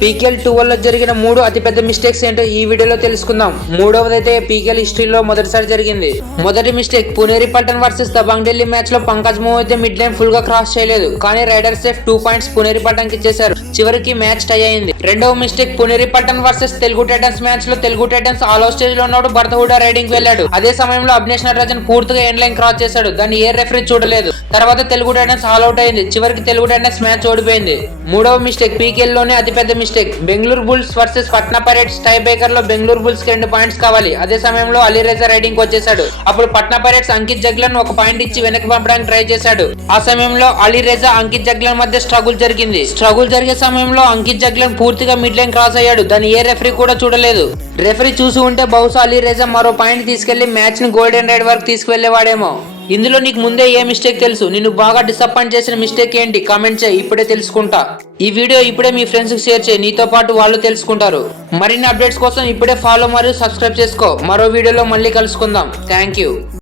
PKL 12 లో జరిగిన 3 అతిపెద్ద మిస్టేక్స్ ఏంటో ఈ వీడియోలో తెలుసుకుందాం. మూడవదైతే పీకేఎల్ హిస్టరీలో మొదటిసారి జరిగింది. మొదటి mistake, Puneri Paltan versus Dabang Delhi match లో Pankaj Mohite mid line full గా క్రాస్ చేయలేదు, కానీ raiders safe 2 points Puneri Paltan కి ఇచ్చేశారు. చివరికి మ్యాచ్ టై అయింది. రెండవ mistake, Puneri Paltan versus Telugu titans match లో Telugu titans all out stage లో ఉన్నప్పుడు భరత్ హుడా రైడింగ్ వెళ్ళాడు. అదే సమయంలో అభినేష్ నటరాజన్ పూర్తిగా ఎండ్ లైన్ క్రాస్ చేశాడు. దాన్ని ఏ రెఫరీ చూడలేదు. తర్వాత తెలుగు టైటన్స్ ఆల్ అవుట్ అయింది. చివరికి తెలుగు టైటన్స్ మ్యాచ్ ఓడిపోయింది. మూడవ మిస్టేక్, పీకేఎల్ లోనే అతిపెద్ద mistake, Bengaluru Bulls versus Patna Pirates tie breaker లో బెంగళూరు బుల్స్ కి 2 పాయింట్స్ కావాలి. అదే సమయంలో అలీ రేజా రైడింగ్ కి వచ్చేసాడు. అప్పుడు పట్నా పైరేట్స్ అంకిత్ జగ్లన్ ఒక పాయింట్ ఇచ్చి వెనక్కి పంపడానికి ట్రై చేశాడు. ఆ సమయంలో అలీ రేజా అంకిత్ జగ్లన్ మధ్య స్ట్రగుల్ జరిగింది. స్ట్రగుల్ జరిగే సమయంలో అంకిత్ జగ్లన్ పూర్తిగా మిడ్ లైన్ క్రాస్ అయ్యాడు. దాన్ని ఏ రెఫరీ కూడా చూడలేదు. రెఫరీ చూసి ఉంటే బహుశా అలీ రేజా మరో పాయింట్ తీసుకెళ్లి మ్యాచ్ ని గోల్డెన్ రైడ్ వరకు తీసుకువెళ్లేవాడేమో. ఇందులో నీకు ముందే ఏ మిస్టేక్ తెలుసు? నిన్ను బాగా డిసప్పాయింట్ చేసిన మిస్టేక్ ఏంటి? కామెంట్ చేయి, ఇప్పుడే తెలుసుకుంటా. ఈ వీడియో ఇప్పుడే మీ ఫ్రెండ్స్ కి షేర్ చేయి, నీతో పాటు వాళ్ళు తెలుసుకుంటారు. మరిన్ని అప్డేట్స్ కోసం ఇప్పుడే ఫాలో మరియు సబ్స్క్రైబ్ చేసుకో. మరో వీడియోలో మళ్ళీ కలుసుకుందాం. Thank you.